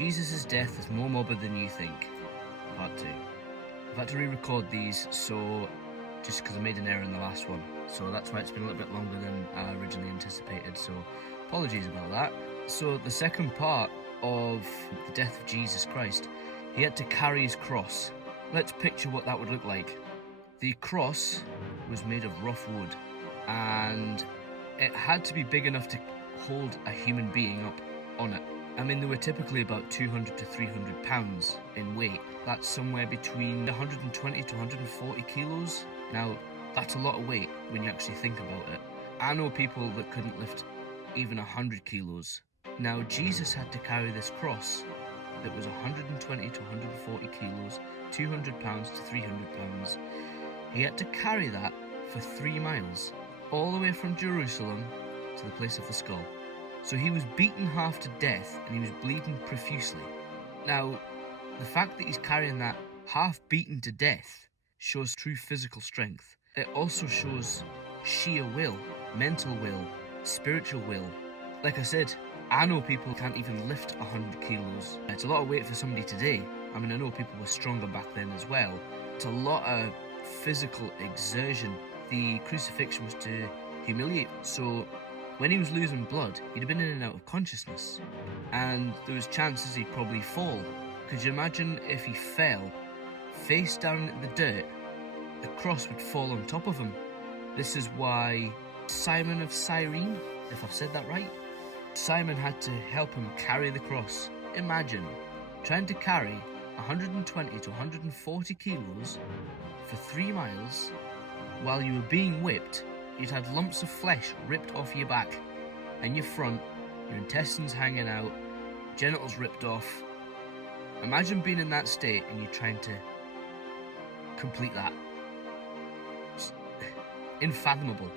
Jesus' death is more morbid than you think. Part 2. I've had to re-record these, so just because I made an error in the last one. So that's why it's been a little bit longer than I originally anticipated, so apologies about that. So the second part of the death of Jesus Christ, he had to carry his cross. Let's picture what that would look like. The cross was made of rough wood, and it had to be big enough to hold a human being up on it. I mean, they were typically about 200 to 300 pounds in weight. That's somewhere between 120 to 140 kilos. Now, that's a lot of weight when you actually think about it. I know people that couldn't lift even 100 kilos. Now, Jesus had to carry this cross that was 120 to 140 kilos, 200 pounds to 300 pounds. He had to carry that for 3 miles, all the way from Jerusalem to the place of the skull. So he was beaten half to death and he was bleeding profusely. Now, the fact that he's carrying that half beaten to death shows true physical strength. It also shows sheer will, mental will, spiritual will. Like I said, I know people can't even lift 100 kilos. It's a lot of weight for somebody today. I mean, I know people were stronger back then as well. It's a lot of physical exertion. The crucifixion was to humiliate. So when he was losing blood, he'd have been in and out of consciousness. And there was chances he'd probably fall. Could you imagine if he fell, face down in the dirt, the cross would fall on top of him? This is why Simon of Cyrene, if I've said that right, Simon had to help him carry the cross. Imagine trying to carry 120 to 140 kilos for 3 miles while you were being whipped. You'd had lumps of flesh ripped off your back and your front, your intestines hanging out, genitals ripped off. Imagine being in that state and you trying to complete that. It's unfathomable.